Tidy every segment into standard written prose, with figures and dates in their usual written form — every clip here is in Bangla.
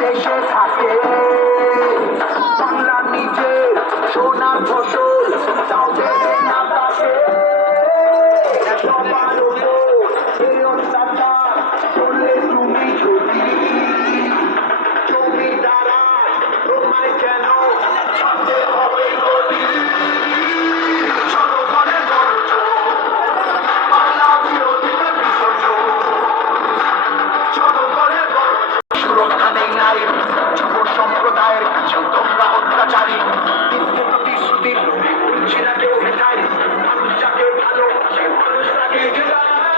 দেশে থাকে বাংলা নিজে সোনার ফসল তাও দেবে না তাকে সবার উপর এই অত্যাচার করলে তুমি যদি জমিদারা তোমায় কেন ছাড়তে হবে গদি জনগণের গর্জ বাংলা বিরোধীদের বিসর্জন জনগণের গর্জ সুরক্ষা নেই নাই যুব সম্প্রদায়ের কাছেও তোমরা অত্যাচারী মিথ্যে প্রতিশ্রুতির লোভে বলছি না কেউ হেটাই মানুষ যাকে ভালোবাসে মানুষ তাকে ঘেরায়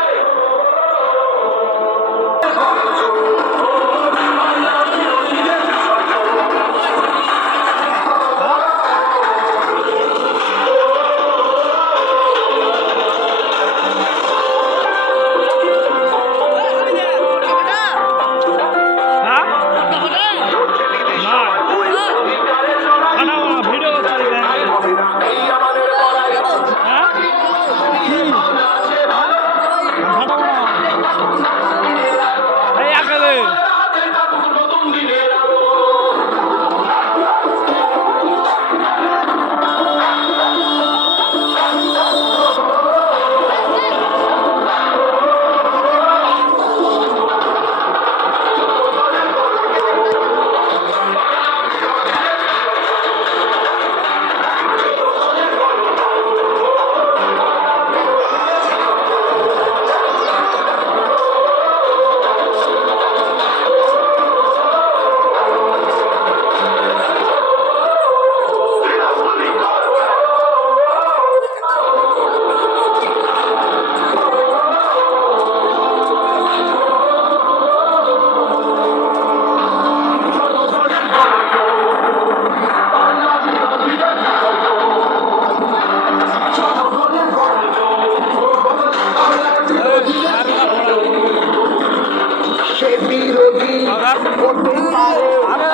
বিরোধী হতে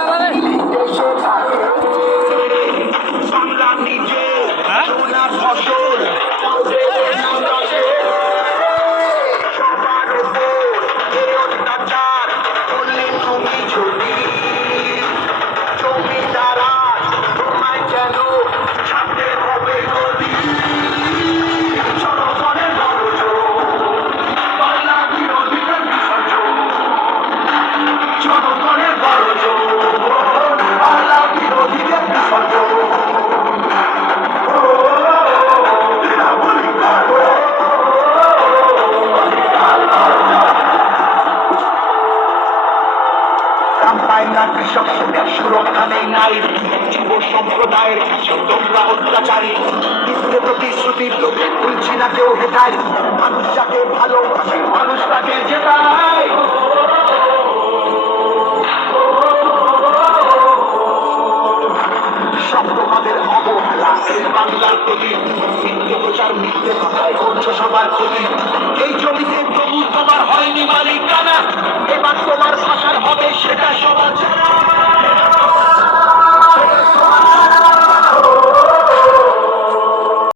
পারে দেশে থাকে বাংলা নিজে সোনার ফসল সবার উপর এই অত্যাচার করলে তুমি যদি জমিদারা তোমায় কেন ছাড়তে হবে গদি জনগণের গর্জ বাংলা বিরোধীদের বিসর্জন জনগণের গর্জ বাংলা বিরোধীদের বিসর্জন কৃষক শ্রমিক সুরক্ষা নেই নারীর যুব সম্প্রদায়ের কাছে তোমরা অত্যাচারী মিথ্যে প্রতিশ্রুতির লোভে বলছি না কেউ হেটাই মানুষ যাকে ভালোবাসে মানুষ তাকে জেতায় সব তোমাদের অবহেলা এই বাংলার প্রতি মিথ্যে প্রচার মিথ্যে কথায় করছো সবার ক্ষতি এই জমিতে তবু তোমার হয়নি মালিকানা এবার তোমার ভাষার হবে সেটা সবার